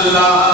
Allah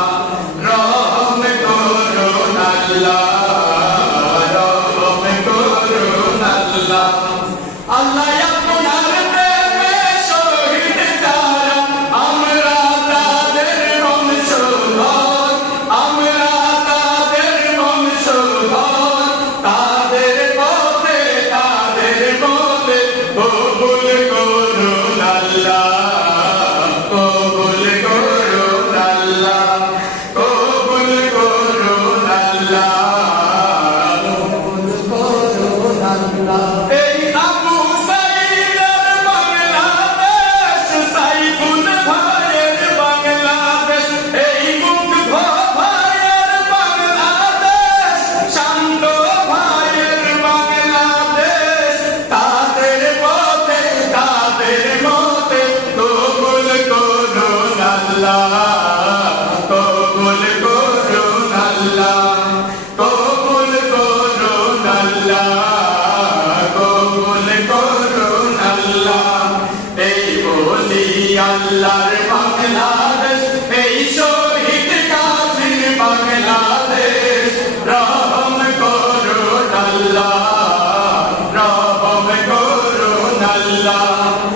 আল্লাহর বাংলাদেশ এই শহীদ কাফির বাংলাদেশ রহম করুন আল্লাহ রহম করুন আল্লাহ